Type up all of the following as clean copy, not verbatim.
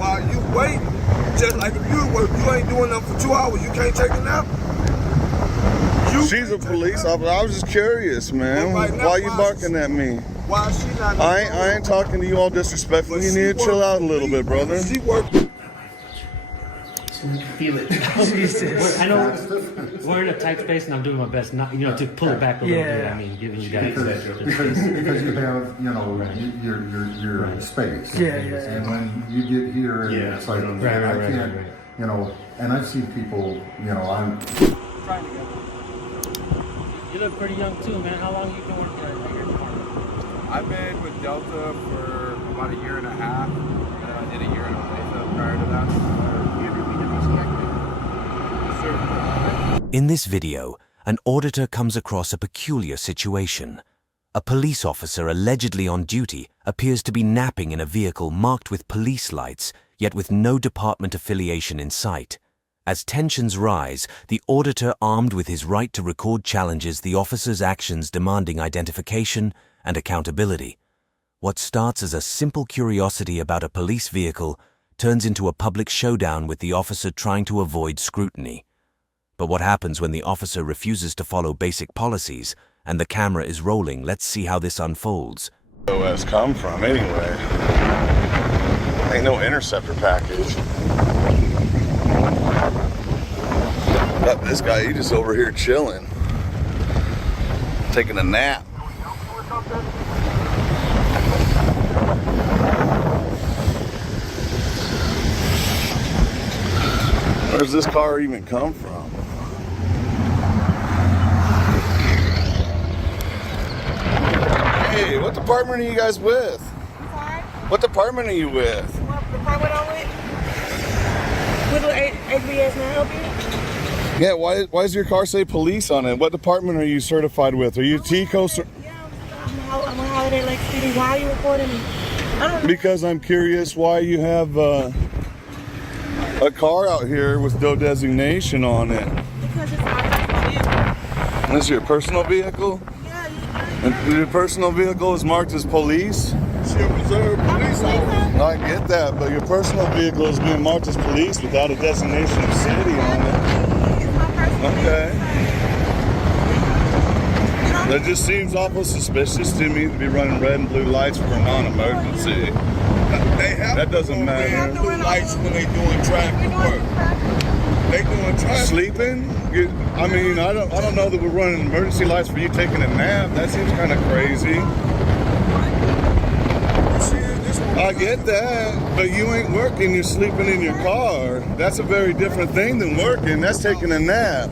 while you wait, just like if you work, you ain't doing nothing for 2 hours, you can't take a nap. She's a police officer. I was just curious, man. Right now, why you barking at me? Why is she not? I ain't talking to you all disrespectfully. You need to chill out a little bit, brother. She worked. Feel it. Jesus. I know we're in a tight space, and I'm doing my best not, to pull it back a little bit. I mean, giving you guys because you have, your space. Yeah. And when you get here, and it's like, I can't, and I've seen people, I'm trying to go. You look pretty young too, man. How long you been working at your department? I've been with Delta for about 1.5 years, and then I did 1.5 years prior to that. In this video, an auditor comes across a peculiar situation. A police officer allegedly on duty appears to be napping in a vehicle marked with police lights, yet with no department affiliation in sight. As tensions rise, the auditor, armed with his right to record, challenges the officer's actions, demanding identification and accountability. What starts as a simple curiosity about a police vehicle turns into a public showdown with the officer trying to avoid scrutiny. But what happens when the officer refuses to follow basic policies and the camera is rolling? Let's see how this unfolds. OS come from anyway? Ain't no interceptor package. Got this guy, he just over here chilling, taking a nap. Where's this car even come from? Hey, what department are you guys with? I'm sorry? What department are you with? What department I'm with? With HBS, may I help you? Yeah, why does your car say police on it? What department are you certified with? Are you TCO? Yeah, I'm on holiday Lake City. Why are you recording me? I don't know. Because I'm curious why you have a car out here with no designation on it. Because it's my personal vehicle. This is your personal vehicle? Yeah. And your personal vehicle is marked as police? She a reserve police officer. I get that, but your personal vehicle is being marked as police without a designation of city on it. It's my personal Okay. vehicle. That just seems awful suspicious to me to be running red and blue lights for a non-emergency. They have That doesn't matter. They have blue lights when they doing traffic work. They doing traffic. Sleeping? I mean, I don't know that we're running emergency lights for you taking a nap. That seems kind of crazy. I get that, but you ain't working, you're sleeping in your car. That's a very different thing than working. That's taking a nap.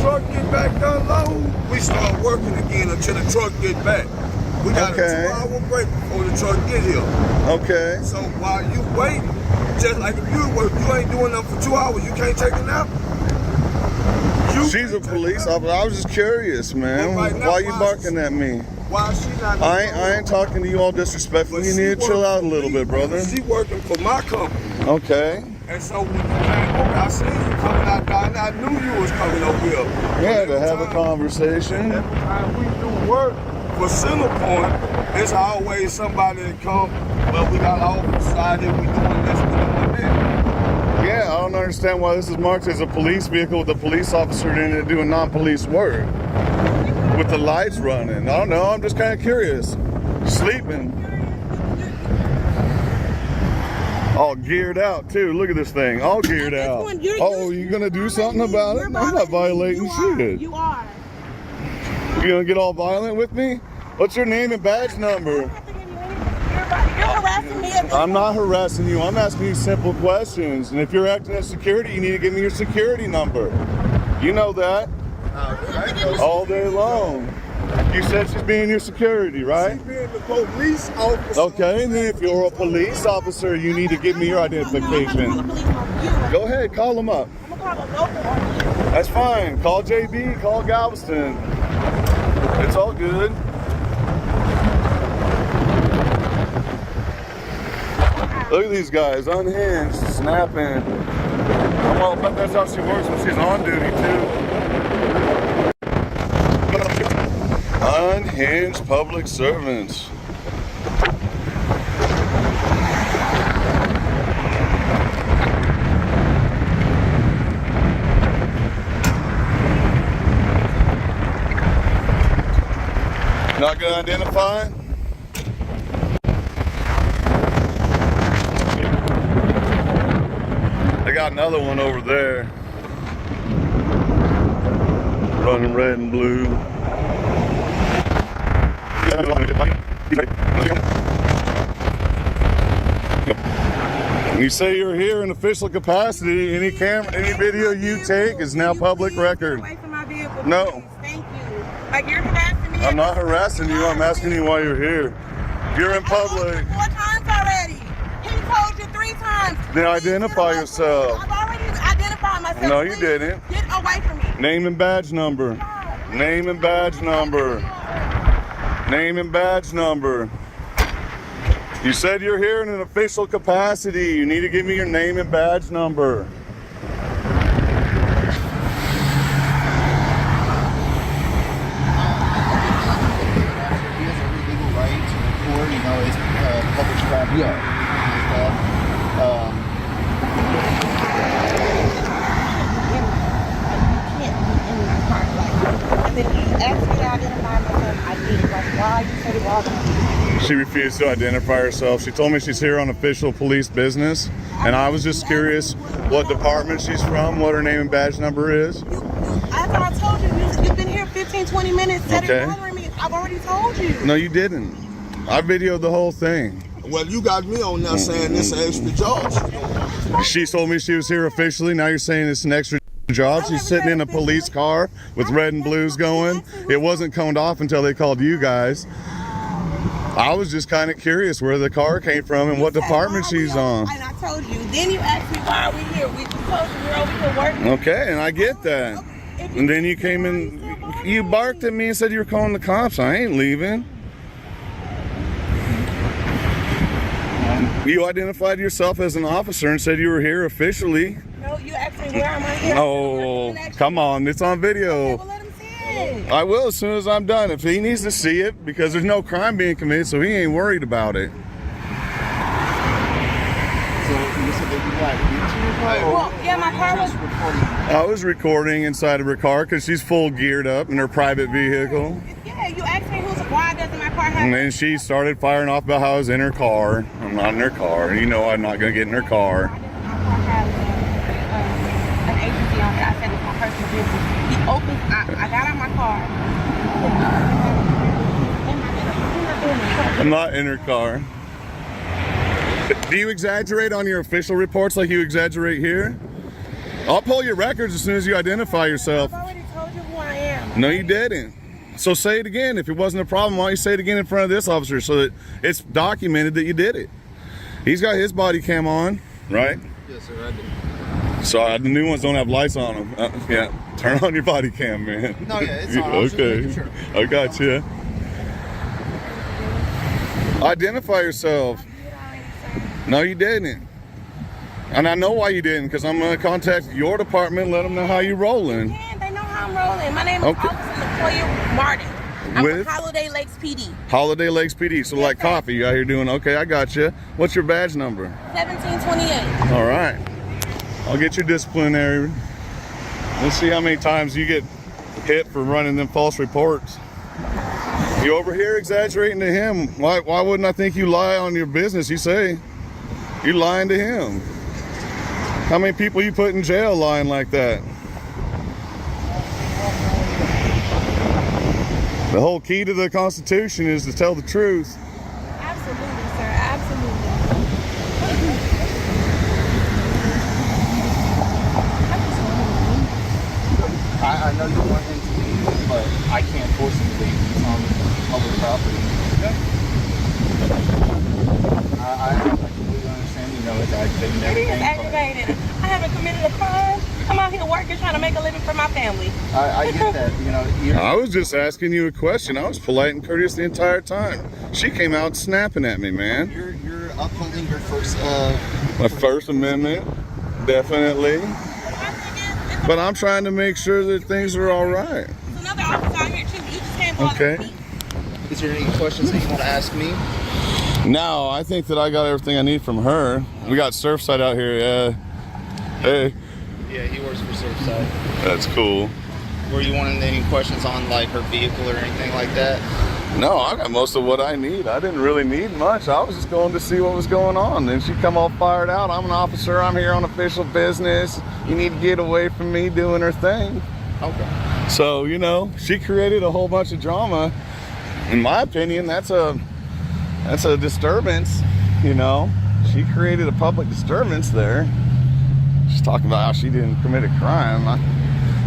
Truck get back done low, we start working again until the truck get back. We got a 2-hour break before the truck get here. Okay. So while you wait, just like if you work, you ain't doing nothing for 2 hours, you can't take a nap. She's a police officer. I was just curious, man. Right now, why you barking at me? Why is she not? I ain't talking to you all disrespectfully. You need to chill out a little bit, brother. She working for my company. Okay. And so when you came over, I seen you coming out there, and I knew you was coming over here. Yeah, to have a conversation. Every time we do work for Centerpoint, there's always somebody that come, well, we got all decided we doing this, we doing that. Yeah, I don't understand why this is marked as a police vehicle with a police officer in it doing non-police work. With the lights running. I don't know, I'm just kind of curious. Sleeping. All geared out too. Look at this thing. All geared out. Oh, you gonna do something about it? I'm not violating shit. You are. You gonna get all violent with me? What's your name and badge number? You're harassing me. I'm not harassing you. I'm asking you simple questions. And if you're acting as security, you need to give me your security number. You know that. All day long. You said she's being your security, right? She's being the police officer. Okay, and then if you're a police officer, you need to give me your identification. Go ahead, call them up. I'm gonna call a local one. That's fine. Call JB, call Galveston. It's all good. Look at these guys, unhinged, snapping. Well, but that's how she works when she's on duty too. Unhinged public servants. not gonna identify? I got another one over there. Running red and blue. You say you're here in official capacity. Any camera, any video you take is now public record. Away from my vehicle, No. please. Thank you. Like you're harassing me. I'm not harassing you. I'm asking you why you're here. You're in I told public. you 4 times already. He told you 3 times. Then Please identify get away from me. yourself. I've already identified myself. No, you Please didn't. Get away from me. Name and badge number. Name and badge number. Name and badge number. You said you're here in an official capacity. You need to give me your name and badge number. He has every legal right to record, you know, his public property. Yeah. And then you asked me to identify myself. I did. Like, why you said it all? She refused to identify herself. She told me she's here on official police business, and I was just curious what department she's from, what her name and badge number is. After I told you, you've been here 15, 20 minutes. That Okay. is bothering me. I've already told you. No, you didn't. I videoed the whole thing. Well, you got me on there saying this an extra job. She told me she was here officially. Now you're saying it's an extra job. She's sitting in a police car with red and blues going. It wasn't coned off until they called you guys. I was just kind of curious where the car came from and what department she's on. And I told you. Then you asked me why are we here. We just told you we're over here working. Okay, and I get that. And then you came in, you barked at me and said you were calling the cops. I ain't leaving. You identified yourself as an officer and said you were here officially. No, you asked me where am I here. Oh, come on, it's on video. Well, let him see it. I will as soon as I'm done. If he needs to see it, because there's no crime being committed, so he ain't worried about it. So you said that you got into your car? Well, yeah, my car was. I was recording inside of her car because she's full geared up in her private vehicle. Yeah, you asked me why doesn't my car have. And then she started firing off about how I was in her car. I'm not in her car. And you know I'm not going to get in her car. Why doesn't my car have an agency on it? I said it's my personal business. He opened. I got out my car. I'm not in her car. Do you exaggerate on your official reports like you exaggerate here? I'll pull your records as soon as you identify yourself. I've already told you who I am. No, you didn't. So say it again. If it wasn't a problem, why don't you say it again in front of this officer so that it's documented that you did it? He's got his body cam on, right? Yes, sir, I did. So the new ones don't have lights on them. Yeah, turn on your body cam, man. No, yeah, it's on. I was just Okay, making sure. I got you. Identify yourself. No, you didn't. And I know why you didn't, because I'm going to contact your department and let them know how you rolling. Yeah, they know how I'm rolling. My name is Okay. Officer Latoya Martin. I'm With? with Holiday Lakes PD. Holiday Lakes PD, so like coffee you out here doing. Okay, I got you. What's your badge number? 1728. All right. I'll get your disciplinary. Let's see how many times you get hit for running them false reports. You over here exaggerating to him. Why wouldn't I think you lie on your business? You say you lying to him. How many people you put in jail lying like that? The whole key to the Constitution is to tell the truth. Absolutely, sir. Absolutely. I know you want him to leave, but I can't force him to leave. He's on public property. I completely understand, you know, it's aggravating and It is everything. aggravated. I haven't committed a crime. I'm out here working, trying to make a living for my family. I get that, you know. I was just asking you a question. I was polite and courteous the entire time. She came out snapping at me, man. You're upholding your first My First Amendment, definitely. But I'm trying to make sure that things are all right. There's another officer out here too. You just can't bother Okay. me. Is there any questions that you want to ask me? No, I think that I got everything I need from her. We got Surfside out here. Hey, Yeah, he works for Surfside. that's cool. Were you wanting any questions on like her vehicle or anything like that? No, I got most of what I need. I didn't really need much. I was just going to see what was going on. Then she come all fired out. I'm an officer. I'm here on official business. You need to get away from me doing her thing. Okay. So, you know, she created a whole bunch of drama. In my opinion, that's a disturbance, you know. She created a public disturbance there. She's talking about how she didn't commit a crime.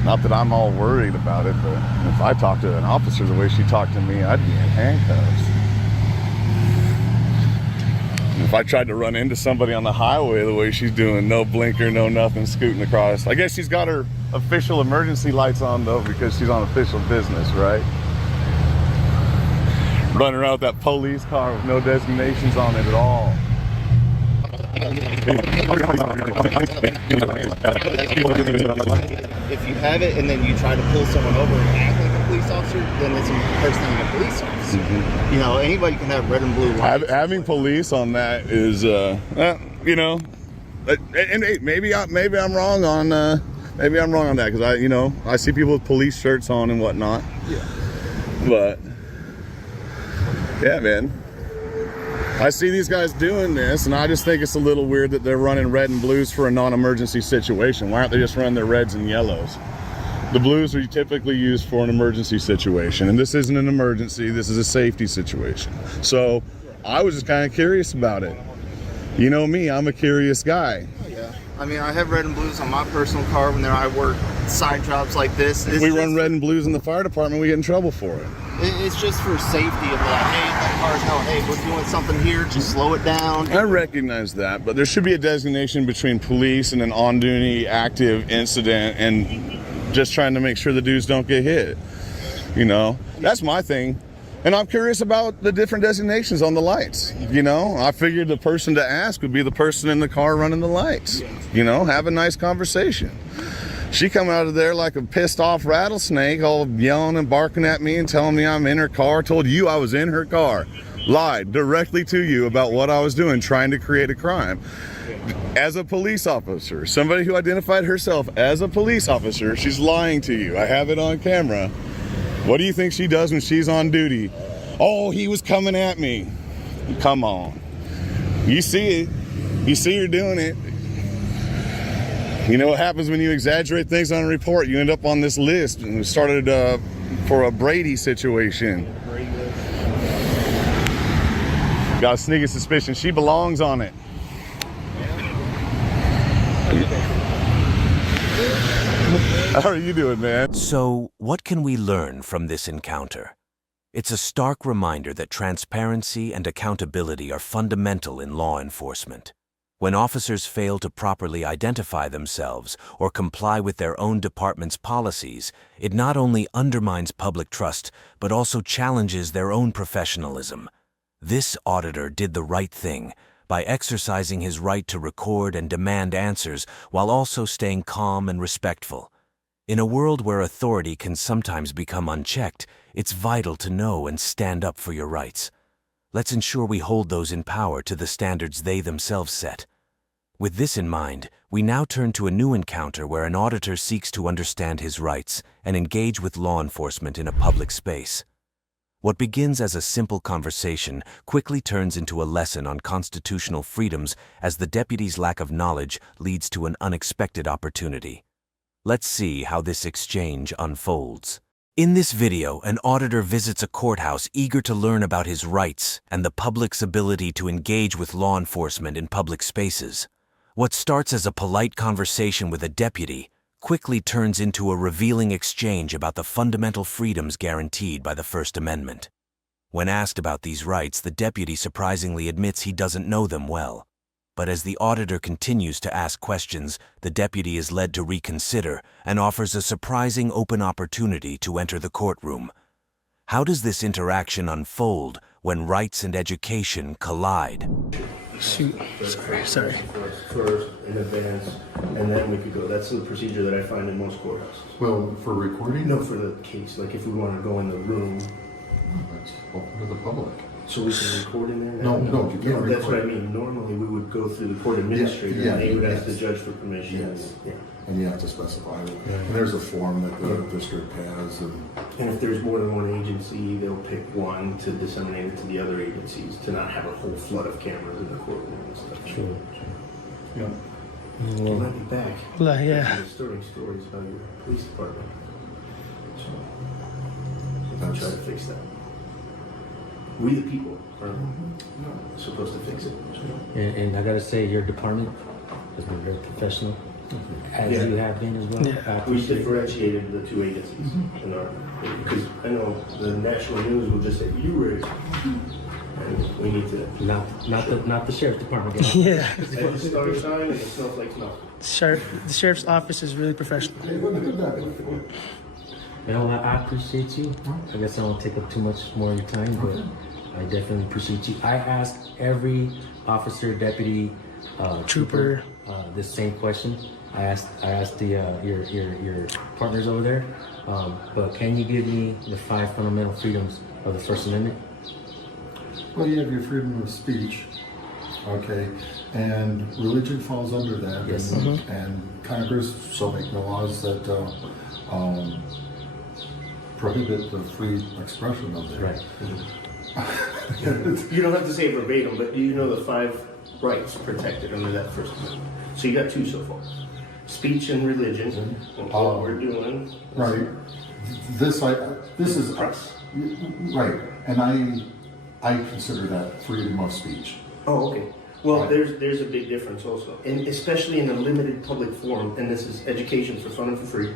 Not that I'm all worried about it, but if I talked to an officer the way she talked to me, I'd be in handcuffs. If I tried to run into somebody on the highway the way she's doing, no blinker, no nothing, scooting across. I guess she's got her official emergency lights on though, because she's on official business, right? Running around with that police car with no designations on it at all. If you have it and then you try to pull someone over and act like a police officer, then it's impersonating a police officer. Mm-hmm. You know, anybody can have red and blue lights. Having police on that is, you know, and hey, maybe I'm wrong on that because I see people with police shirts on and whatnot. Yeah. But yeah, man. I see these guys doing this, and I just think it's a little weird that they're running red and blues for a non-emergency situation. Why aren't they just running their reds and yellows? The blues are typically used for an emergency situation, and this isn't an emergency, this is a safety situation. So I was just kind of curious about it. You know me, I'm a curious guy. Yeah. I mean, I have red and blues on my personal car when I work side jobs like this. If we run red and blues in the fire department, we get in trouble for it. It's just for safety of like, hey, that car's going, hey, we're doing something here, just slow it down. I recognize that, but there should be a designation between police and an on-duty active incident and just trying to make sure the dudes don't get hit. You know, that's my thing. And I'm curious about the different designations on the lights. You know, I figured the person to ask would be the person in the car running the lights. You know, have a nice conversation. She come out of there like a pissed off rattlesnake, all yelling and barking at me and telling me I'm in her car. Told you I was in her car. Lied directly to you about what I was doing, trying to create a crime. As a police officer, somebody who identified herself as a police officer, she's lying to you. I have it on camera. What do you think she does when she's on duty? Oh, he was coming at me. Come on. You see it. You see her doing it. You know what happens when you exaggerate things on a report? You end up on this list. And we started for a Brady situation. Got a sneaking suspicion she belongs on it. How are you doing, man? So, what can we learn from this encounter? It's a stark reminder that transparency and accountability are fundamental in law enforcement. When officers fail to properly identify themselves or comply with their own department's policies, it not only undermines public trust, but also challenges their own professionalism. This auditor did the right thing by exercising his right to record and demand answers while also staying calm and respectful. In a world where authority can sometimes become unchecked, it's vital to know and stand up for your rights. Let's ensure we hold those in power to the standards they themselves set. With this in mind, we now turn to a new encounter where an auditor seeks to understand his rights and engage with law enforcement in a public space. What begins as a simple conversation quickly turns into a lesson on constitutional freedoms as the deputy's lack of knowledge leads to an unexpected opportunity. Let's see how this exchange unfolds. In this video, an auditor visits a courthouse eager to learn about his rights and the public's ability to engage with law enforcement in public spaces. What starts as a polite conversation with a deputy quickly turns into a revealing exchange about the fundamental freedoms guaranteed by the First Amendment. When asked about these rights, the deputy surprisingly admits he doesn't know them well. But as the auditor continues to ask questions, the deputy is led to reconsider and offers a surprising open opportunity to enter the courtroom. How does this interaction unfold when rights and education collide? Shoot, sorry. First, in advance, and then we could go. That's the procedure that I find in most courthouses. Well, for recording? No, for the case. Like if we want to go in the room. That's open to the public. So we can record in there? No, you can't record. That's what I mean. Normally we would go through the court administrator and they would ask the yes. judge for permission. Yes. Yeah. And you have to specify it. And there's a form that the district has, and And if there's more than one agency, they'll pick one to disseminate it to the other agencies to not have a whole flood of cameras in the courtroom and stuff. Sure. yeah. You might be back. Well, yeah. Disturbing stories about your police department. So, we can That's- try to fix that. We the people are supposed to fix it. And I gotta say, your department has been very professional, as Yeah. you have been as well. Yeah. I We appreciate it. differentiated the two agencies in our, because I know the national news will just say, you raised. And we need to, Not the sheriff's department. Guys. Yeah. at the start time, and it smells like snow. The sheriff's office is really professional. They wouldn't do that before. Well, I appreciate you. I guess I won't take up too much more of your time, but I definitely appreciate you. I asked every officer, deputy, trooper, this same question. I asked the your partners over there. But can you give me the 5 fundamental freedoms of the First Amendment? Well, you have your freedom of speech, okay, and religion falls under that. Yes. And Congress shall make no laws that prohibit the free expression of that. Right. You don't have to say it verbatim, but you know the 5 rights protected under that First Amendment. So you got 2 so far. Speech and religion, and what we're doing. Right. This is Press. right, and I consider that freedom of speech. Oh, okay. Well, Right. there's a big difference also, and especially in a limited public forum, and this is education for fun and for free.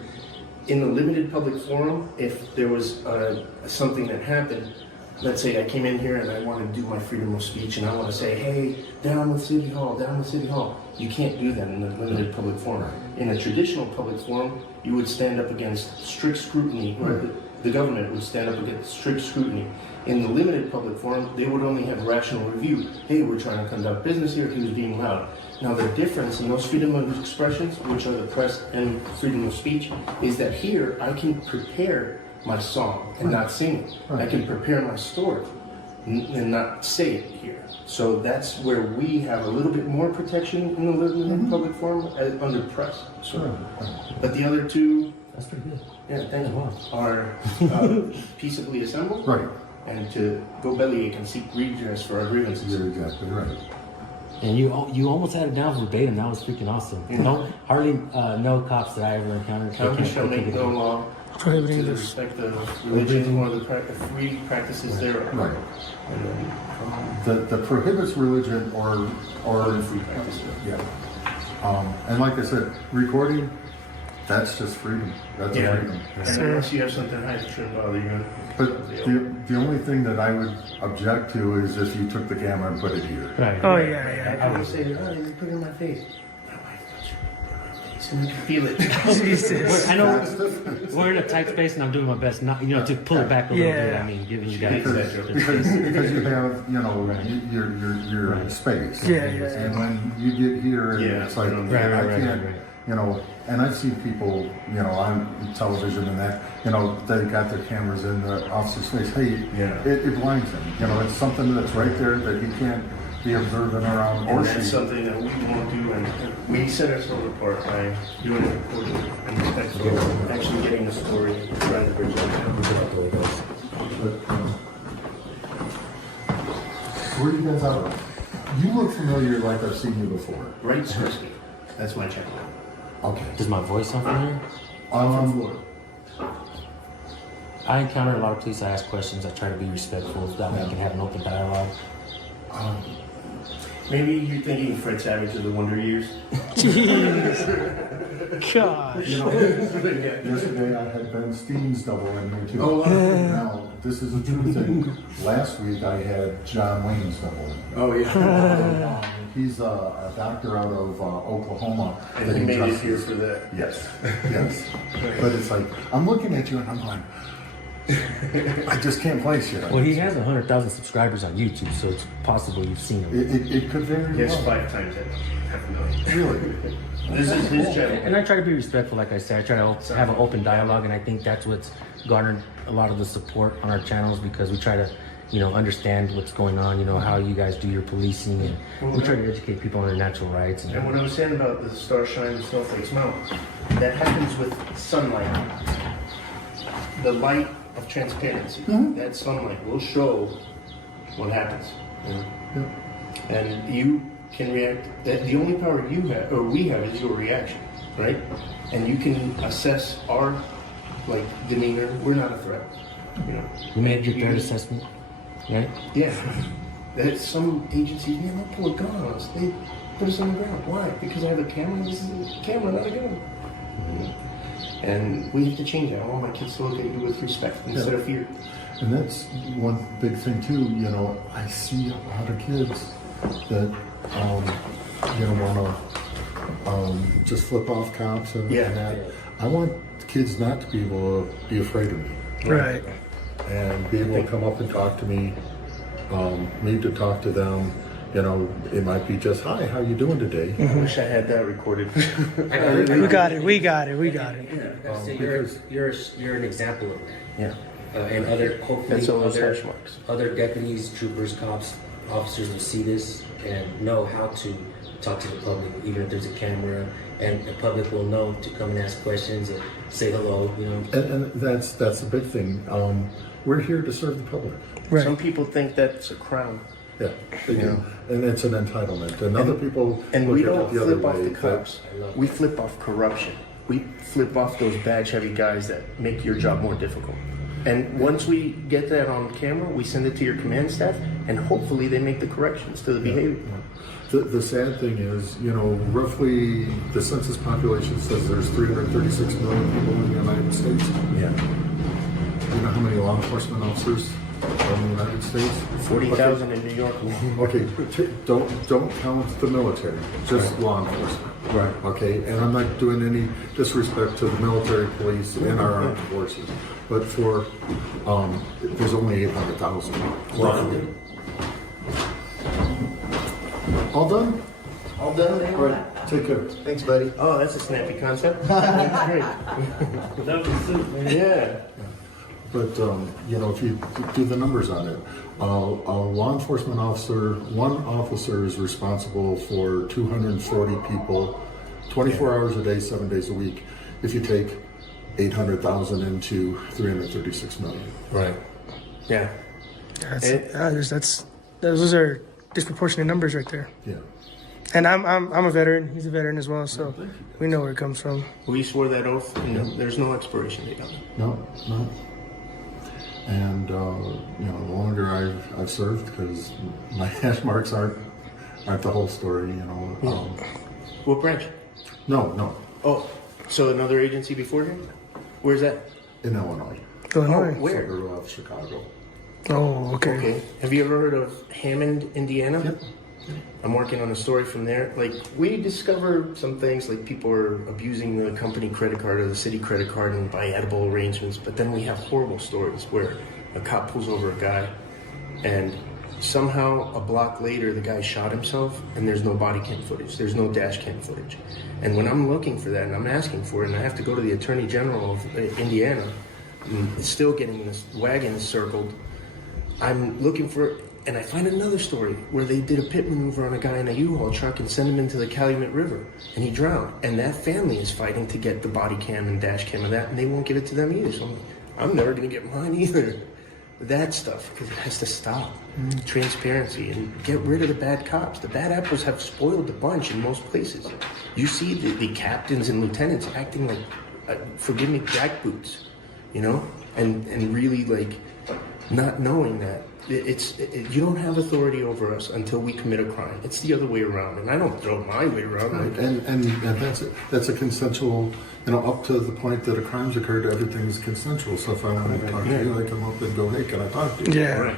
In the limited public forum, if there was something that happened, let's say I came in here and I want to do my freedom of speech and I want to say, hey, down with City Hall, down with City Hall. You can't do that in a limited public forum. In a traditional public forum, you would stand up against strict scrutiny, or the government would stand up against strict scrutiny. In the limited public forum, they would only have rational review. Hey, we're trying to conduct business here, he was being loud. Now the difference in those freedom of expressions, which are the press and freedom of speech, is that here I can prepare my song and not sing it. I can prepare my story and not say it here. So that's where we have a little bit more protection in the limited public forum under press. So, but the other 2, That's pretty good. yeah, thank you, are peaceably assembled. Right. And to go bellyache and seek redress for our grievances. You're exactly right. And you almost had it down verbatim. That was freaking awesome. No, hardly no cops that I ever encountered. Congress shall make no law Prohibiting to the this. respect of religion or the free practices thereof. Right. And then, That prohibits religion or the free practices. yeah. And like I said, recording, that's just freedom. That's Yeah. freedom. And unless you have something high that shouldn't bother you. But the only thing that I would object to is if you took the camera and put it here. Right. Oh, yeah. I would say, oh, you put it in my face. And you can feel it. Jesus. I know That's different. we're in a tight space, and I'm doing my best not, to pull it back a little bit. Yeah. I mean, giving you guys Because you have, your space. Yeah. And when you get here, and Yeah, it's like, right, I can't, and I've seen people, on television and that, they got their cameras in the officer's face. Hey, Yeah. it blinds him. It's something that's right there that he can't be observant around. And that's something that we won't do, and we set ourselves apart by doing it accordingly and respectfully, actually getting the story, trying to bridge it. Where are you guys out of? You look familiar like I've seen you before. Right, Swirsky. That's my channel. Okay. Does my voice sound familiar? I'm from Florida. I encounter a lot of police. I ask questions. I try to be respectful. That way I can have an open dialogue. Maybe you're thinking Fred Savage of the Wonder Years. Jeez. Gosh. Yesterday I had Ben Steen's double in me too. Oh, wow. Now, this is a true thing. Last week I had John Wayne's double in me. Oh, yeah. He's a doctor out of Oklahoma. And he made it here for that. Yes, yes. But it's like, I'm looking at you and I'm going, I just can't place you. Well, he has 100,000 subscribers on YouTube, so it's possible you've seen him. It could very He has well. 5 times that. 500,000. Really? This is his channel. And I try to be respectful, like I said. I try to have an open dialogue, and I think that's what's garnered a lot of the support on our channels, because we try to understand what's going on, how you guys do your policing, and we try to educate people on their natural rights. And what I was saying about the star shine and snowflakes melt, that happens with sunlight. The light of transparency, that sunlight will show what happens. And you can react. The only power you have, or we have, is your reaction, right? And you can assess our demeanor. We're not a threat. You made your third assessment, right? Yeah. That some agencies, man, they'll pull a gun on us. They put us on the ground. Why? Because I have a camera. This is a camera, not a gun. And we have to change that. I want my kids to look at you with respect instead of fear. And that's one big thing too. I see a lot of kids that want to just flip off cops and that. I want kids not to be able to be afraid of me. Right. And be able to come up and talk to me, me to talk to them. It might be just, hi, how you doing today? I wish I had that recorded. We got it. You're an example of that. Yeah. And hopefully other deputies, troopers, cops, officers will see this and know how to talk to the public, even if there's a camera, and the public will know to come and ask questions and say hello. And that's the big thing. We're here to serve the public. Right. Some people think that's a crown. Yeah, they do. And it's an entitlement. And other people We look at don't it the other flip off way. the cops. We flip off corruption. We flip off those badge-heavy guys that make your job more difficult. And once we get that on camera, we send it to your command staff, and hopefully they make the corrections to the behavior. The sad thing is, roughly the census population says there's 336 million people in the United States. Yeah. You know how many law enforcement officers are in the United States? 40,000 in New York. Okay, don't count the military, just law enforcement. Right. Okay, and I'm not doing any disrespect to the military, police, and our armed forces, but for there's only 800,000. Roughly. All done? All done, man? All right, take care. Thanks, buddy. Oh, that's a snappy concept. Great. Yeah. But, if you do the numbers on it, a law enforcement officer, one officer is responsible for 240 people, 24 hours a day, 7 days a week. If you take 800,000 into 336 million. Right. Yeah. Those are disproportionate numbers right there. Yeah. And I'm a veteran. He's a veteran as well, so we know where it comes from. We swore that oath, and there's no expiration date on it. No. And the longer I've served, because my hash marks aren't the whole story. What branch? No. Oh, so another agency before him? Where's that? In Illinois. Illinois. Oh, where? Suburb of Chicago. Oh, okay. Okay. Have you ever heard of Hammond, Indiana? Yep. I'm working on a story from there. We discover some things, people are abusing the company credit card or the city credit card and buy edible arrangements, but then we have horrible stories where a cop pulls over a guy and somehow a block later the guy shot himself and there's no body cam footage, there's no dash cam footage. And when I'm looking for that and I'm asking for it and I have to go to the Attorney General of Indiana, and still getting this wagon circled, I'm looking for it. And I find another story where they did a pit maneuver on a guy in a U-Haul truck and sent him into the Calumet River, and he drowned. And that family is fighting to get the body cam and dash cam of that, and they won't give it to them either. So I'm never going to get mine either. That stuff, because it has to stop. Transparency, and get rid of the bad cops. The bad apples have spoiled the bunch in most places. You see the captains and lieutenants acting like, forgive me, jackboots, and really not knowing that. You don't have authority over us until we commit a crime. It's the other way around, and I don't throw my way around. Right. And that's a consensual, up to the point that a crime's occurred, everything is consensual. So if I want to talk to you, I come up and go, hey, can I talk to you? Yeah. Right.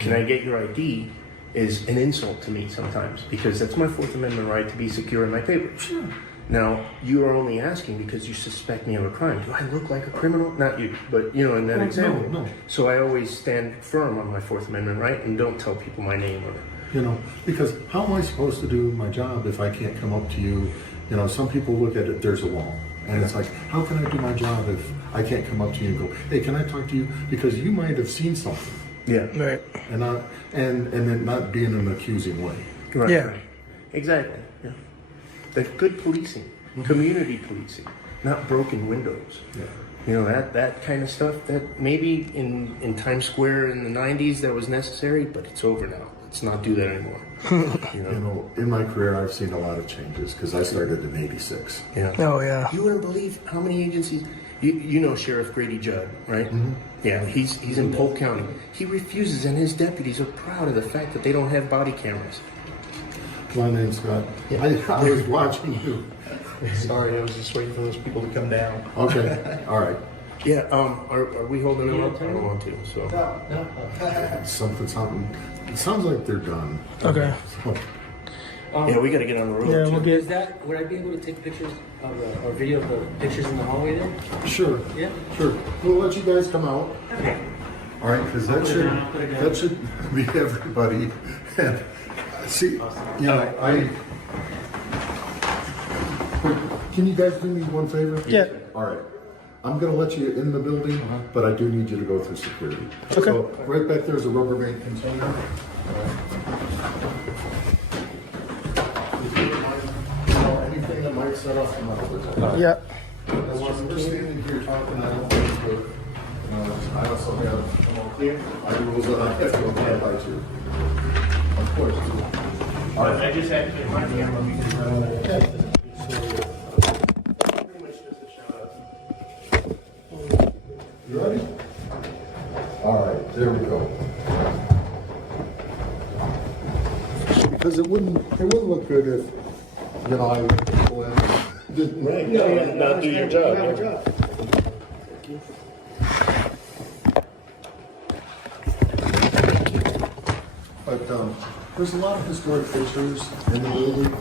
Can I get your ID is an insult to me sometimes, because that's my Fourth Amendment right to be secure in my papers. Sure. Now, you are only asking because you suspect me of a crime. Do I look like a criminal? Not you, but in that example. No. So I always stand firm on my Fourth Amendment right and don't tell people my name or Because how am I supposed to do my job if I can't come up to you? Some people look at it, there's a wall. And it's like, how can I do my job if I can't come up to you and go, hey, can I talk to you? Because you might have seen something. Yeah. Right. and not and it not be in an accusing way. Right. Yeah. Exactly. Yeah. The good policing, community policing, not broken windows. Yeah. You know, that kind of stuff that maybe in Times Square in the 90s that was necessary, but it's over now. Let's not do that anymore. You know, in my career, I've seen a lot of changes because I started in '86. Yeah. Oh yeah. You wouldn't believe how many agencies. You know Sheriff Grady Judd, right? Mm-hmm. Yeah, he's in Polk County. He refuses, and his deputies are proud of the fact that they don't have body cameras. My name's Scott. I was watching you. Sorry, I was just waiting for those people to come down. Okay, all right. Yeah, are we holding them up? I don't want to, so. Something. It sounds like they're done. Okay. So, Yeah, we gotta get on the road. Yeah, too. we'll get. Is that, would I be able to take pictures of or video of the pictures in the hallway there? sure. Yeah. Sure. We'll let you guys come out. Okay. All right, because that should be everybody. And see, you know, can you guys do me one favor? Yeah. All right. I'm going to let you in the building, but I do need you to go through security. Okay. So right back there's a Rubbermaid container. Anything that might set off the metal detector. Yeah. That's just we're standing here talking. I don't think we're. I also have my rules that I have to abide by too. Of course. All right. I just had to get my camera. You ready? All right, there we go. Because it wouldn't look good if, you know, I go in and didn't not do your job. But there's a lot of historic pictures in the building,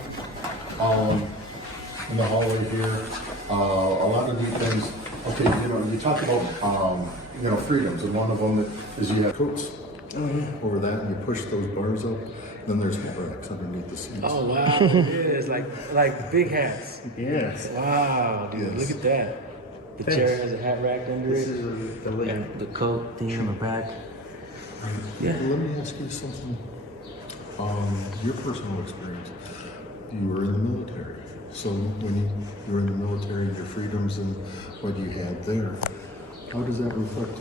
in the hallway here. A lot of neat things. Okay, you know, you talk about, you know, freedoms, and one of them is you have coats over that, and you push those bars up, then there's more racks underneath the seats. Oh wow, it is like big hats. Yes. Wow, dude, Yes. look at that. The chair has a hat rack under This it. is the link. And the coat thing on the back. Yeah. Let me ask you something. Your personal experience. You were in the military. So when you were in the military, your freedoms and what you had there, how does that reflect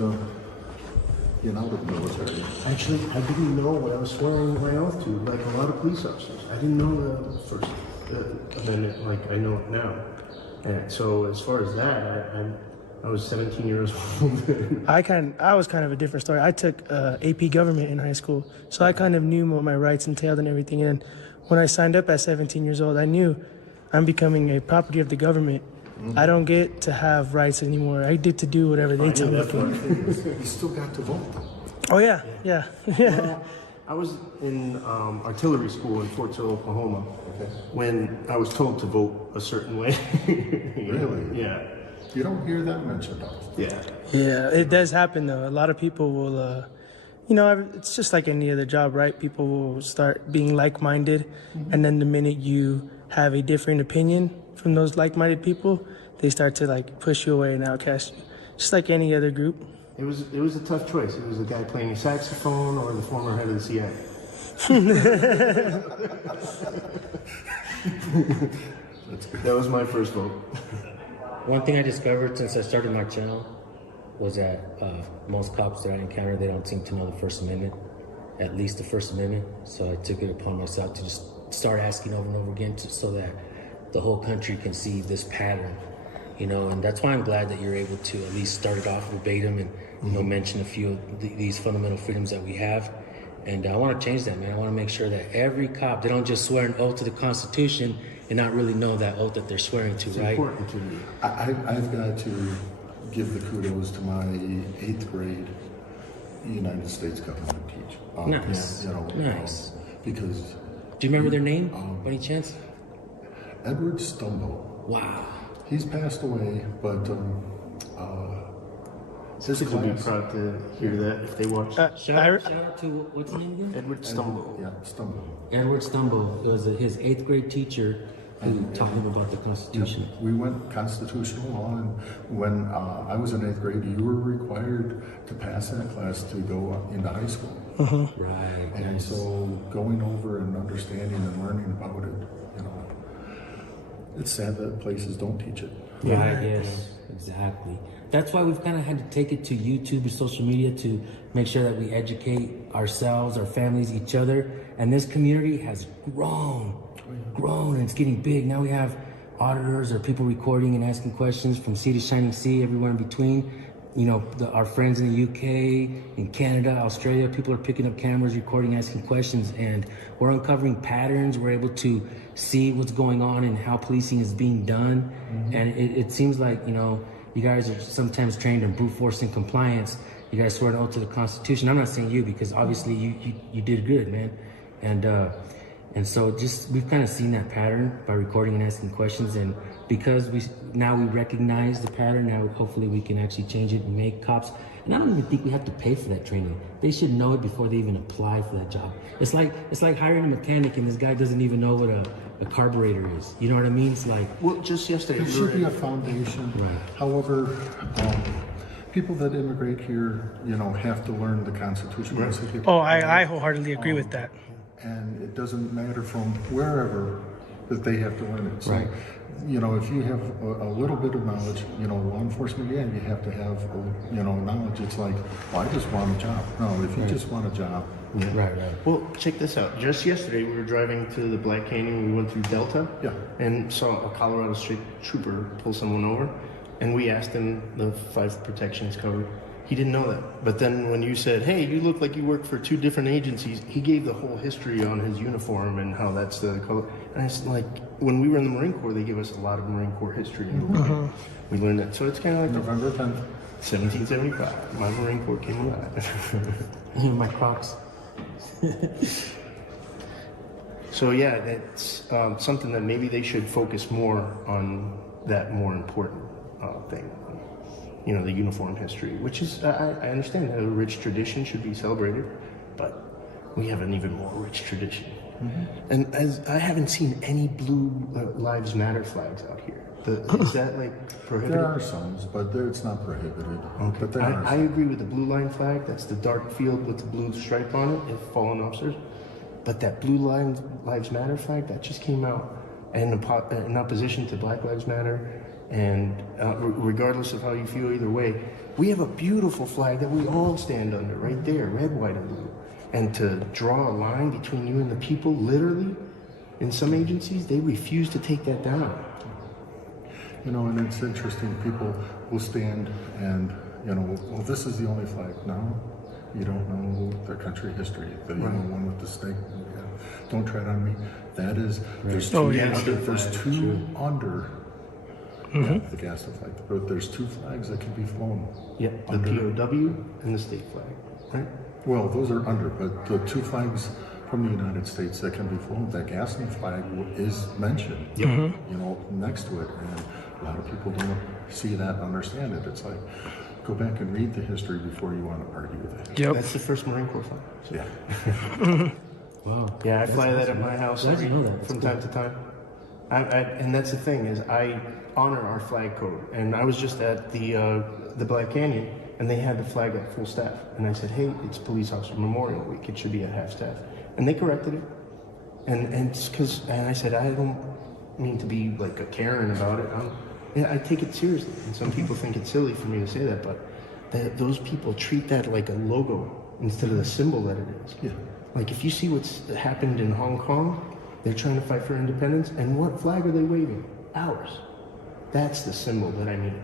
getting out of the military? Actually, I didn't know what I was swearing my oath to, like a lot of police officers. I didn't know the First Amendment like I know it now. And so as far as that, I was 17 years old. I was kind of a different story. I took AP Government in high school, so I kind of knew what my rights entailed and everything. And when I signed up at 17 years old, I knew I'm becoming a property of the government. Mm-hmm. I don't get to have rights anymore. I get to do whatever they tell me to. You still got to vote. Oh yeah. Well, I was in artillery school in Fort Sill, Oklahoma, when I was told to vote a certain way. Really? Yeah. You don't hear that mentioned often. Yeah. Yeah, it does happen though. A lot of people will, you know, it's just like any other job, right? People will start being like-minded, and then the minute you have a different opinion from those like-minded people, they start to like push you away and outcast you, just like any other group. It was a tough choice. It was a guy playing a saxophone or the former head of the CIA. That was my first vote. One thing I discovered since I started my channel was that most cops that I encounter, they don't seem to know the First Amendment, at least the First Amendment. So I took it upon myself to just start asking over and over again so that the whole country can see this pattern, you know, and that's why I'm glad that you're able to at least start it off verbatim and, you know, mention a few of these fundamental freedoms that we have. And I want to change that, man. I want to make sure that every cop, they don't just swear an oath to the Constitution and not really know that oath that they're swearing to, It's right? important to me. I've got to give the kudos to my 8th grade United States government teacher. Nice. You know, Nice. Because Do you remember their name, by any chance? Edward Stumbo. Wow. He's passed away, but his Kids will be class. proud to hear that if they watch. Shout out to, what's his name again? Edward Stumble. Yeah, Stumbo. Edward Stumble. It was his 8th grade teacher Talk to them about the Constitution. We went constitutional law, and when I was in 8th grade, you were required to pass that class to go into high school. Right. And so going over and understanding and learning about it, you know, it's sad that places don't teach it. Right, yes, exactly. That's why we've kind of had to take it to YouTube and social media to make sure that we educate ourselves, our families, each other. And this community has grown, and it's getting big. Now we have auditors or people recording and asking questions from sea to shining sea, everywhere in between. You know, our friends in the UK, in Canada, Australia, people are picking up cameras, recording, asking questions, and we're uncovering patterns. We're able to see what's going on and how policing is being done. And it seems like, you know, you guys are sometimes trained in brute force and compliance. You guys swear an oath to the Constitution. I'm not saying you, because obviously you did good, man. And so just, we've kind of seen that pattern by recording and asking questions, and because we recognize the pattern, now hopefully we can actually change it and make cops. And I don't even think we have to pay for that training. They should know it before they even apply for that job. It's like hiring a mechanic and this guy doesn't even know what a carburetor is. You know what I mean? It's like, Well, just yesterday, There should be a foundation. Right. However, people that immigrate here, you know, have to learn the Constitution. Oh, I wholeheartedly agree with that. And it doesn't matter from wherever that they have to learn it. So, Right. you know, if you have a little bit of knowledge, you know, law enforcement, yeah, you have to have, you know, knowledge. It's like, well, I just want a job. No, if you just want a job, right. Well, check this out. Just yesterday, we were driving to the Black Canyon. We went through Delta, Yeah. and saw a Colorado State Trooper pull someone over, and we asked him the 5 protections covered. He didn't know that. But then when you said, "Hey, you look like you work for 2 different agencies," he gave the whole history on his uniform and how that's the color. And I said, like, when we were in the Marine Corps, they gave us a lot of Marine Corps history. We learned that. So it's kind of like November 10th. 1775. My Marine Corps came alive. My Crocs. So yeah, that's something that maybe they should focus more on, that more important thing. You know, the uniform history, which is, I understand that a rich tradition should be celebrated, but we have an even more rich tradition. And as I haven't seen any blue Lives Matter flags out here. Is that like prohibited? There are some, but it's not prohibited. Okay. But there are I agree with the blue line flag. That's the dark field with the blue stripe on it, if fallen officers. But that blue Lives Matter flag, that just came out in opposition to Black Lives Matter. And regardless of how you feel either way, we have a beautiful flag that we all stand under right there, red, white, and blue. And to draw a line between you and the people, literally, in some agencies, they refuse to take that down. You know, and it's interesting, people will stand and, you know, well, this is the only flag. No, you don't know their country history. The one with the snake. Yeah. Don't tread on me. That is, there's two under. Yeah, the gas flag. But there's 2 flags that can be flown. Yeah, the POW and the state flag, right? Well, those are under, but the 2 flags from the United States that can be flown, that Gaston flag is mentioned, you know, next to it. And a lot of people don't see that and understand it. It's like, go back and read the history before you want to argue with it. Yep. That's the first Marine Corps flag. So. Yeah. Wow. Yeah, I fly that at my house Why did you know that? from time to time. And that's the thing, is I honor our flag code. And I was just at the Black Canyon, and they had the flag at full staff. And I said, hey, it's Police Officer Memorial Week. It should be at half staff. And they corrected it. And I said, I don't mean to be like a Karen about it. I take it seriously. And some people think it's silly for me to say that, but those people treat that like a logo instead of the symbol that it is. Yeah. Like if you see what's happened in Hong Kong, they're trying to fight for independence, and what flag are they waving? Ours. That's the symbol that I mean.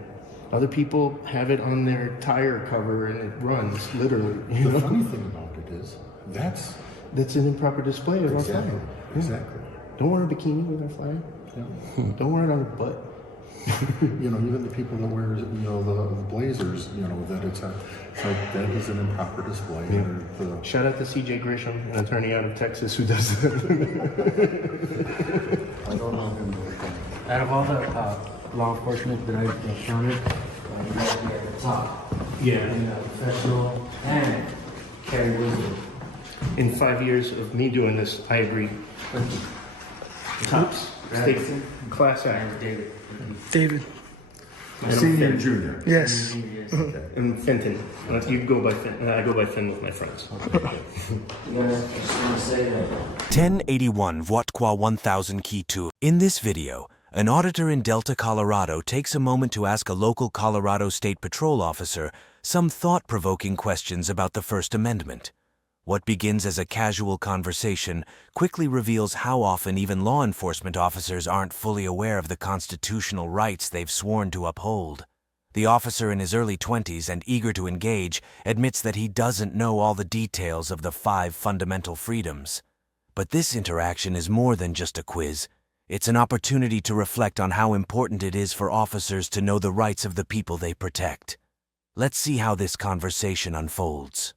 Other people have it on their tire cover and it runs, literally. The funny thing about it is, that's an improper display of our flag. Exactly. Don't wear a bikini with our flag. Yeah. Don't wear it on your butt. You know, even the people that wear, you know, the blazers, you know, that it's like that is an improper display. Yeah. Shout out to CJ Grisham, an attorney out of Texas who does that. I don't know him. Out of all the law enforcement that I've encountered, you guys be at the top. Yeah. And professional and carry wisdom. In 5 years of me doing this, I agree. Tops. Stacy. Class My act. name is David. David. Senior and junior. Yes. And Fenton. You go by Fenton. I go by Fenton with my friends. 1081 Voitqua 1000 Key 2. In this video, an auditor in Delta, Colorado takes a moment to ask a local Colorado State Patrol officer some thought-provoking questions about the First Amendment. What begins as a casual conversation quickly reveals how often even law enforcement officers aren't fully aware of the constitutional rights they've sworn to uphold. The officer, in his early 20s and eager to engage, admits that he doesn't know all the details of the 5 fundamental freedoms. But this interaction is more than just a quiz. It's an opportunity to reflect on how important it is for officers to know the rights of the people they protect. Let's see how this conversation unfolds.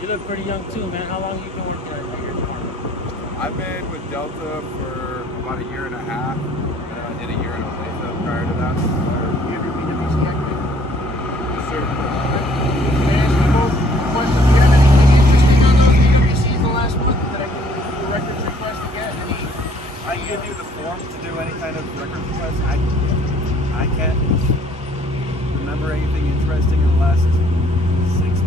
You look pretty young too, man. How long have you been working at your department? I've been with Delta for about a year and a half. I did a year in Olathe prior to that. You ever been to BC active? Sure. Can I ask you both questions? Do you have anything interesting on those PWCs the last month that I can do a records request to get? I can give you the forms to do any kind of record request. I can't remember anything interesting in the last 6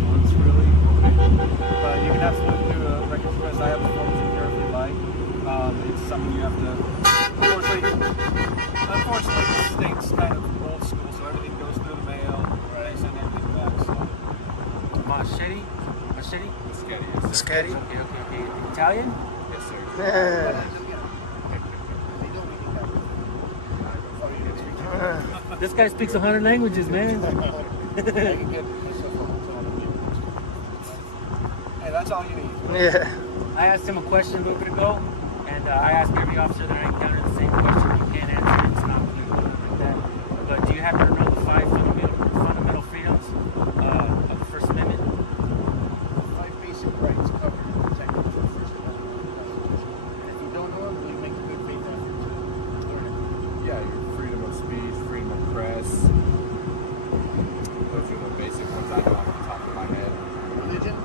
months, really. But you can absolutely do a record request. I have the forms in here if you like. It's something you have to. Unfortunately, the state's kind of old school, so everything goes through the mail. They send everything back. So. Machete? Scary. Okay. Italian? Yes, sir. This guy speaks 100 languages, man. Hey, that's all you need. Yeah. I asked him a question a little bit ago, and I asked every officer that I encountered the same question. You can't answer it, it's not clear like that. But do you happen to know the 5 fundamental freedoms of the First Amendment? 5 basic rights covered and protected for the First Amendment. And if you don't know them, will you make a good faith effort to learn it? Yeah, your freedom of speech, freedom of press. Those are the basic ones I know off the top of my head. Religion,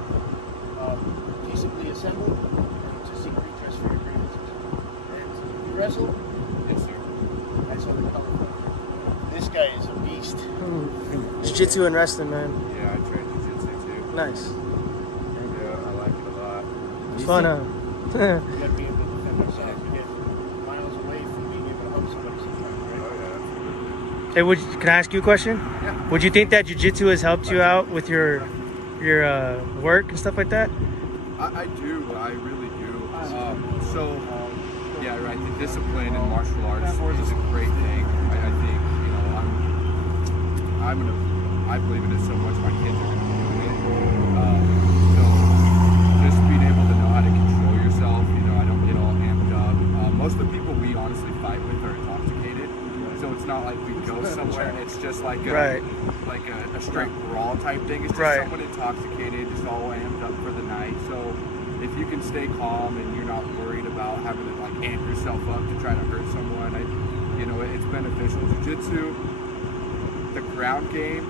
peaceably assemble, and to seek redress for your grievances. And you wrestle? Yes, sir. That's how they come from. This guy is a beast. Jiu-jitsu and wrestling, man. Yeah, I train jiu-jitsu too. Nice. Yeah, I like it a lot. It's fun, huh? You gotta be able to defend yourself. You get miles away from being able to help somebody sometimes, right? Oh, yeah. Hey, can I ask you a question? Yeah. Would you think that jiu-jitsu has helped you out with your work and stuff like that? I do. I really do. Yeah, right. The discipline in martial arts is a great thing. I think, you know, I believe in it so much. My kids are going to be doing it. So just being able to know how to control yourself. You know, I don't get all amped up. Most of the people we honestly fight with are intoxicated. So it's not like we go somewhere. It's just like a straight brawl type thing. It's just someone intoxicated, just all amped up for the night. So if you can stay calm and you're not worried about having to like amp yourself up to try to hurt someone, it's beneficial. Jiu-jitsu, the ground game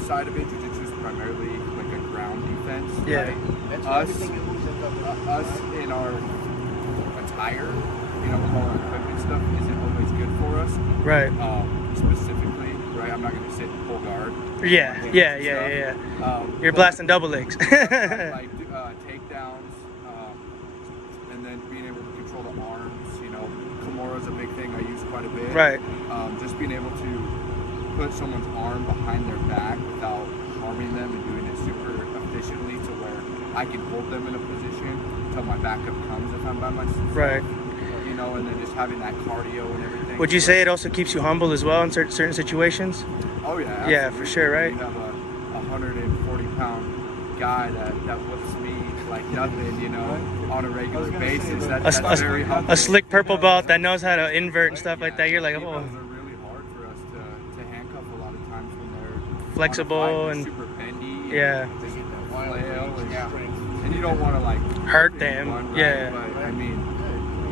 side of it, jiu-jitsu is primarily like a ground defense. Yeah. Right? Us in our attire, with all our equipment stuff, isn't always good for us. Right. Specifically, right? I'm not going to sit full guard. Yeah. You're blasting double legs. Like takedowns, and then being able to control the arms. Kimura's a big thing I use quite a bit. Right. Just being able to put someone's arm behind their back without harming them and doing it super efficiently to where I can hold them in a position until my backup comes if I'm by myself. Right. And then just having that cardio and everything. Would you say it also keeps you humble as well in certain situations? Oh yeah. Absolutely. Yeah, for sure, right? You have a 140-pound guy that whoops me like nothing, on a regular basis. That's very humbling. A slick purple belt that knows how to invert and stuff like that. You're like, oh. Those are really hard for us to handcuff a lot of times when they're flexible and super bendy. Yeah. They get that flail and you don't want to like hurt them. One, right? Yeah. But I mean,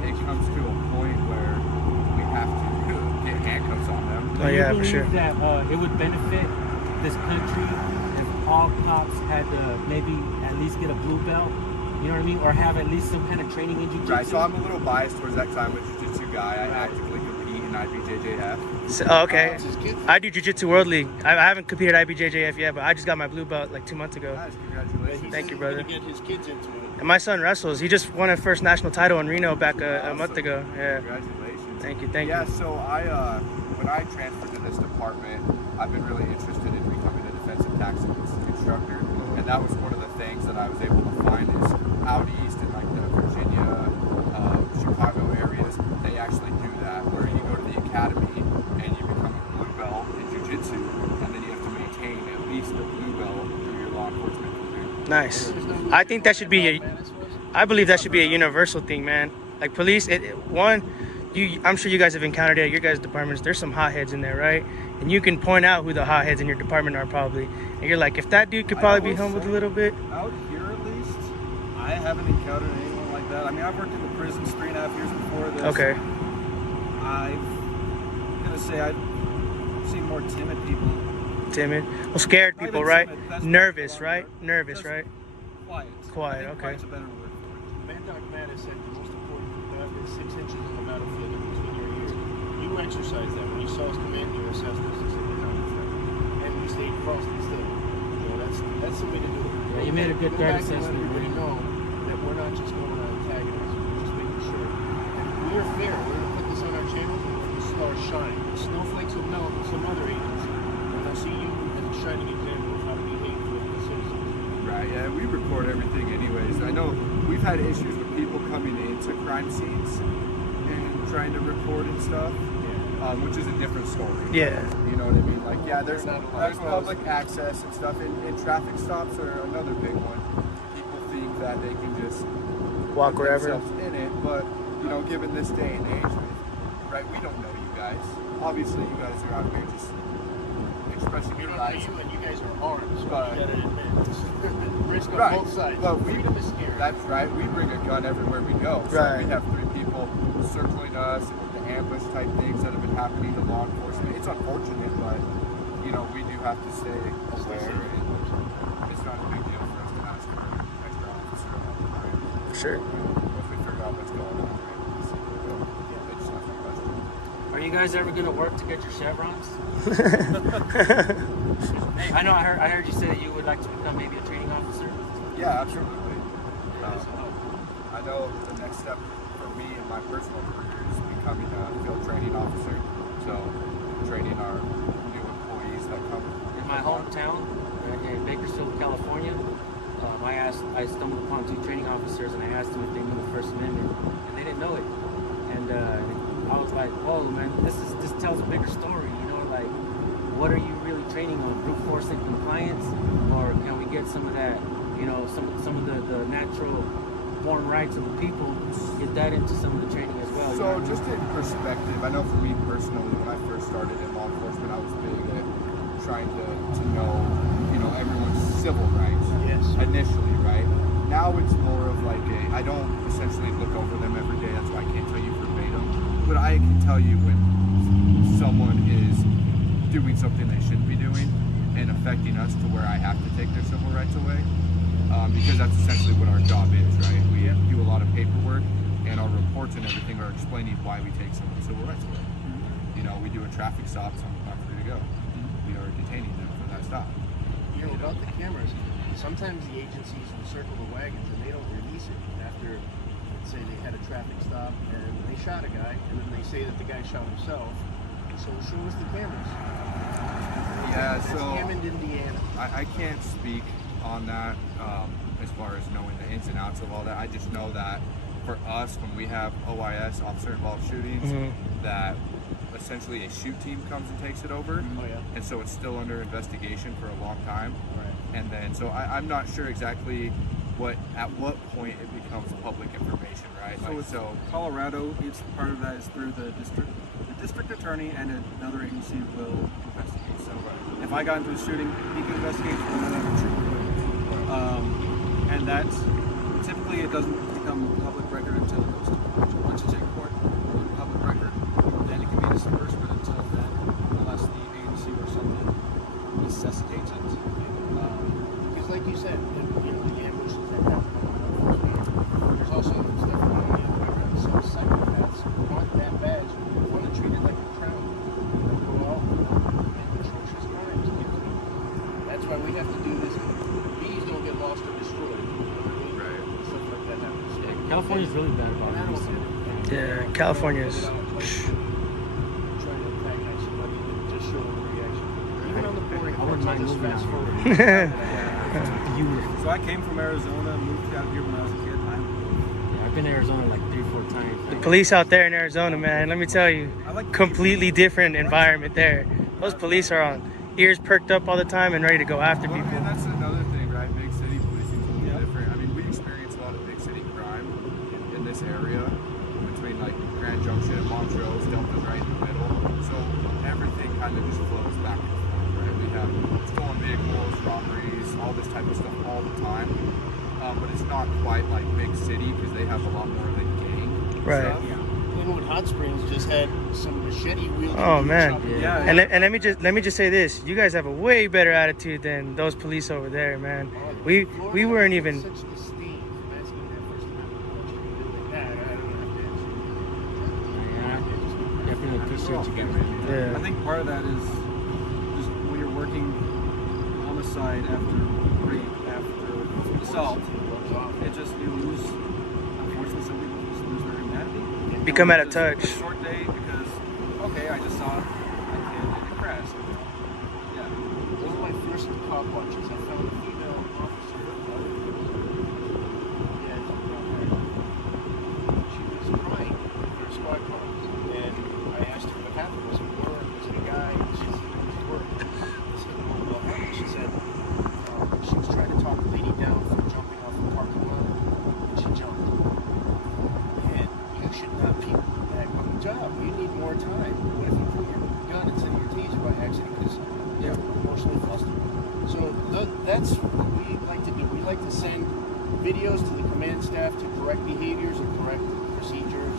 it comes to a point where we have to get handcuffs on them. Oh yeah, for sure. That it would benefit this country if all cops had to maybe at least get a blue belt, You know what I mean? Or have at least some kind of training in jiu-jitsu? Right, so I'm a little biased towards that 'cause I'm a jiu-jitsu guy. I actively compete in IBJJF. Oh, okay. I do Jiu-Jitsu World League. I haven't competed IBJJF yet, but I just got my blue belt like 2 months ago. Nice, congratulations. Thank you, brother. Get his kids into it. And my son wrestles. He just won a first national title in Reno back a month ago. Yeah. Congratulations. Thank you. Thank Yeah, you. so when I transferred to this department, I've been really interested in becoming a defensive tactics instructor, and that was one of the things that I was able to find is out east in like the Virginia, Chicago areas, they actually do that, where you go to the academy and you become a blue belt in jiu-jitsu, and then you have to maintain at least a blue belt through your law enforcement career. Nice. I think that should be I believe that should be a universal thing, man. Like police, I'm sure you guys have encountered it at your guys' departments. There's some hotheads in there, right? And you can point out who the hotheads in your department are probably. And you're like, if that dude could probably be humbled a little bit. Out here, at least, I haven't encountered anyone like that. I mean, I've worked in the prisons 3.5 years before this. Okay. I'm gonna say I've seen more timid people. Timid? Well, scared people, right? Nervous, right? Nervous, right? Quiet. Quiet, I think okay. quiet's a better word for it. Man Dog Mattis said the most important is 6 inches on the battlefield in between your ears. You exercised that. When you saw us come in, you assessed us and said, you're not a threat. And you stayed crossed instead. You know, that's the way to do it. Yeah, you made a good Go guard back and let assessment. everybody know that we're not just going to antagonize. We're just making sure. And we're fair. We're going to put this on our channels and let the stars shine. The snowflakes will melt in some other agency. And they'll see you as a shining example of how to behave with the citizens. Right, yeah, we record everything anyways. I know we've had issues with people coming into crime scenes and trying to record and stuff, which is a different story. Yeah. You know what I mean? Like, yeah, there's public access and stuff, and traffic stops are another big one. People think that they can just Walk put wherever. themselves in it, but, you know, given this day and age, right, we don't know you guys. Obviously, you guys are out here just expressing your rights. And you guys are armed, so But- you gotta admit, it's risk on Right, both sides. but Freedom is scary. That's right. We bring a gun everywhere we go. So Right. we have 3 people circling us, the ambush type things that have been happening to law enforcement. It's unfortunate, but you know we do have to stay aware. And it's not a big deal for us to ask for an extra officer all the time. Sure. Once we figure out what's going on, right? They just have to question. Are you guys ever gonna work to get your chevrons? I know. I heard you say that you would like to become maybe a training officer. Yeah, absolutely. I know the next step for me in my personal career is becoming a field training officer. So training our new employees that come In my hometown, in Bakersfield, California, I stumbled upon 2 training officers, and I asked them if they knew the First Amendment, and they didn't know it. And I was like, "Oh man, this tells a bigger story, you know? Like, what are you really training on? Brute force and compliance, or can we get some of that, you know, some of the natural born rights of the people, get that into some of the training as well?" So just in perspective, I know for me personally, when I first started in law enforcement, I was big at trying to know, you know, everyone's civil rights. Yes. Initially, right? Now it's more of like I don't essentially look over them every day, that's why I can't tell you verbatim. But I can tell you when someone is doing something they shouldn't be doing and affecting us to where I have to take their civil rights away. Because that's essentially what our job is, right? We do a lot of paperwork, and our reports and everything are explaining why we take someone's civil rights away. You know, we do a traffic stop, someone's not free to go. We are detaining them for that stop. You know, about the cameras, sometimes the agencies will circle the wagons and they don't release it after, let's say they had a traffic stop and they shot a guy, and then they say that the guy shot himself. So show us the cameras. Yeah, That's so Hammond, Indiana. I can't speak on that as far as knowing the ins and outs of all that. I just know that for us, when we have OIS, officer involved shootings, that essentially a shoot team comes and takes it over. Oh, yeah. And so it's still under investigation for a long time. Right. And then, so I'm not sure exactly at what point it becomes public information, right? So Like, it's Colorado, it's part of that is through the district attorney, and another agency will investigate. So if I got into a shooting, he can investigate for another trooper. And that's typically it doesn't become public record until it goes to court. So once it's in court, public record, then it can be dispersed, but until then, unless the agency or something necessitates it. Because like you said, the ambushes that happen, California's really bad about it. Yeah, California's. Trying to attack at somebody and just show them a reaction. Even on the boring I wouldn't parts, mind just moving fast out forward. Beautiful. So I came from Arizona, moved out here when I was a kid. Yeah, I've been to Arizona like 3-4 times. The police out there in Arizona, man, let me tell you, completely different environment there. Those police are on ears perked up all the time and ready to go after Well, people. and that's another thing, right? Big city policing is a little different. I mean, we experience a lot of big city crime in this area between like Grand Junction and Montrose, Delta's right in the middle. So everything kind of just flows back and forth, right? We have stolen vehicles, robberies, all this type of stuff all the time. But it's not quite like big city because they have a lot more of the gang Right. stuff. Glenwood Hot Springs just had some machete wielding. Oh man. Yeah. And let me just say this: you guys have a way better attitude than those police over there, man. We weren't even. Such disdain for asking that first time. I don't have to answer. Yeah, definitely appreciate you guys. Yeah. I think part of that is just when you're working homicide after rape, after assault, it just, you lose, unfortunately, some people just lose their humanity. Become out of It's a touch. short day because, okay, I just saw a kid in a crash. Yeah. One of my first cop watches, I found a female officer. She was crying in her squad car, and I asked her what happened. Was it work? Was it a guy? She said it was work. I said, "Oh, what happened?" She said she was trying to talk the lady down from jumping off the parking lot, and she jumped. And you should not people do that on the job. You need more time. What if you pull your gun instead of your taser by accident because you're emotionally flustered? So that's what we like to do. We like to send videos to the command staff to correct behaviors or correct procedures,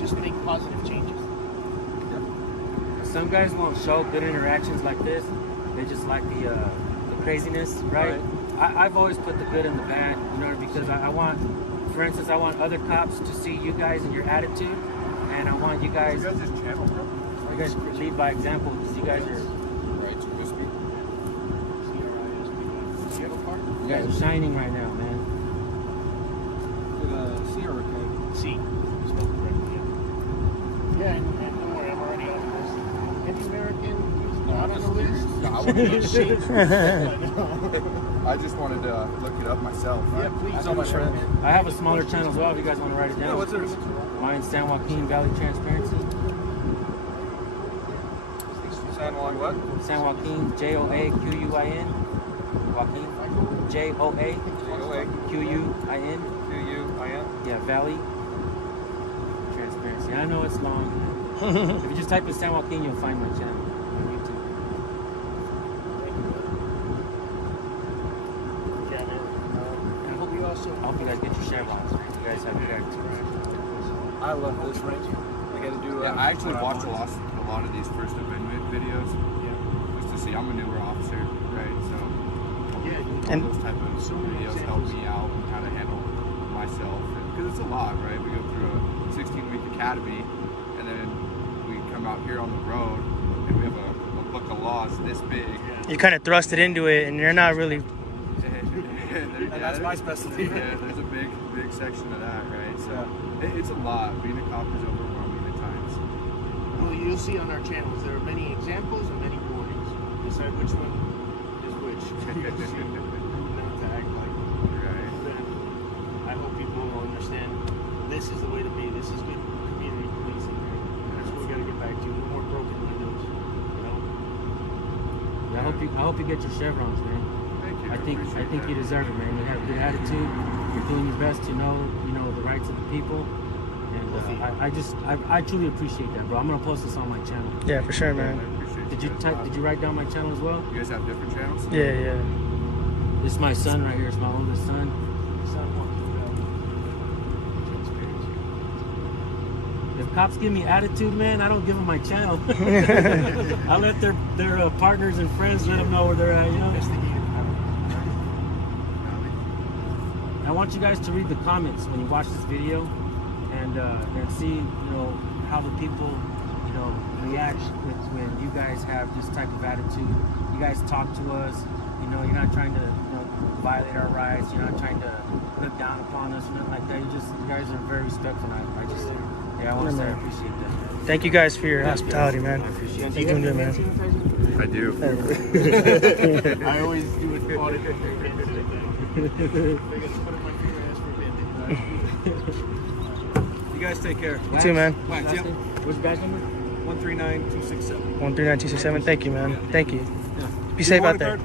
just make positive changes. Some guys won't show good interactions like this. They just like the craziness, right? I've always put the good and the bad, you know, because I want, for instance, I want other cops to see you guys and your attitude, and I want you guys. You guys just channel, bro. You guys lead by example because you guys are. Right, so just be. You guys are shining right now, man. With a C or a K? See, spelled correctly. Yeah, and don't worry, I'm already on the list. Any American who's not on the list? No, I wouldn't is ashamed. I just wanted to look it up myself. Yeah, please. So much, friend. I have a smaller channel as well. If you guys want to write it down. Yeah, what's yours? Mine's San Joaquin Valley Transparency. San Juan what? San Joaquin, Joaquin, Joaquin, J-O-A. Quin. Q-U-I-N. Yeah, Valley Transparency. I know it's long. If you just type in San Joaquin, you'll find my channel on YouTube. I hope you also. I hope you guys get your chevrons. You guys have good attitude. I love this right here. I gotta do Yeah, I actually watched a lot of these First Amendment videos. Just to see, I'm a newer officer, right? So all those type of videos help me out and how to handle myself. Because it's a lot, right? We go through a 16-week academy, and then we come out here on the road, and we have a book of laws this big. You kind of thrust it into it, and you're not really. And that's my specialty. Yeah, there's a big section of that, right? So it's a lot. Being a cop is overwhelming at times. Well, you'll see on our channels there are many examples and many warnings. Decide which one is which. Not to act like. Right. Then I hope people will understand this is the way to be. This is good community policing. Right? That's what we got to get back to. No more broken windows. You know. Yeah, I hope you get your chevrons, man. Thank you. I think you deserve it, man. You have a good attitude. You're doing your best to know the rights of the people. And I truly appreciate that, bro. I'm gonna post this on my channel. Yeah, for sure, man. Did you write down my channel as well? You guys have different channels? Yeah. This is my son right here. It's my oldest son. If cops give me attitude, man, I don't give them my channel. I let their partners and friends let them know where they're at, you know? I want you guys to read the comments when you watch this video and see, how the people, react when you guys have this type of attitude. You guys talk to us, you're not trying to, violate our rights. You're not trying to look down upon us, nothing like that. You guys are very respectful. And I just, I want to say I appreciate that. Thank you guys for your hospitality, man. I appreciate it. You're doing good, man. I do. I always do it audit. You guys take care. You too, man. Max, yep. What's the badge number? 139267. 139267. Thank you, man. Yeah. Thank you. Yeah. Be safe out there.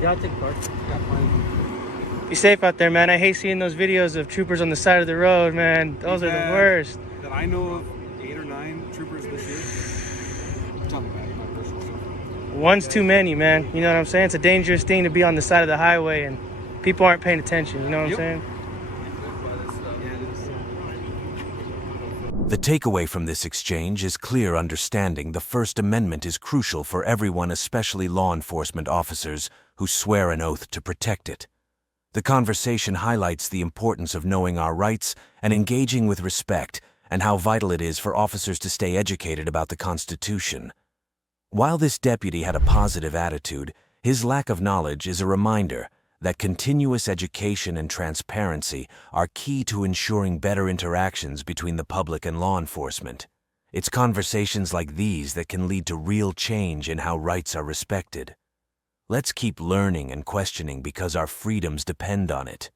Yeah, I'll take a card. Got mine. Be safe out there, man. I hate seeing those videos of troopers on the side of the road, man. Those are the worst. That I know of 8 or 9 troopers this year. It's on the back, my personal stuff. One's too many, man. You know what I'm saying? It's a dangerous thing to be on the side of the highway and people aren't paying attention. You know what I'm saying? The takeaway from this exchange is clear understanding the First Amendment is crucial for everyone, especially law enforcement officers who swear an oath to protect it. The conversation highlights the importance of knowing our rights and engaging with respect, and how vital it is for officers to stay educated about the Constitution. While this deputy had a positive attitude, his lack of knowledge is a reminder that continuous education and transparency are key to ensuring better interactions between the public and law enforcement. It's conversations like these that can lead to real change in how rights are respected. Let's keep learning and questioning because our freedoms depend on it.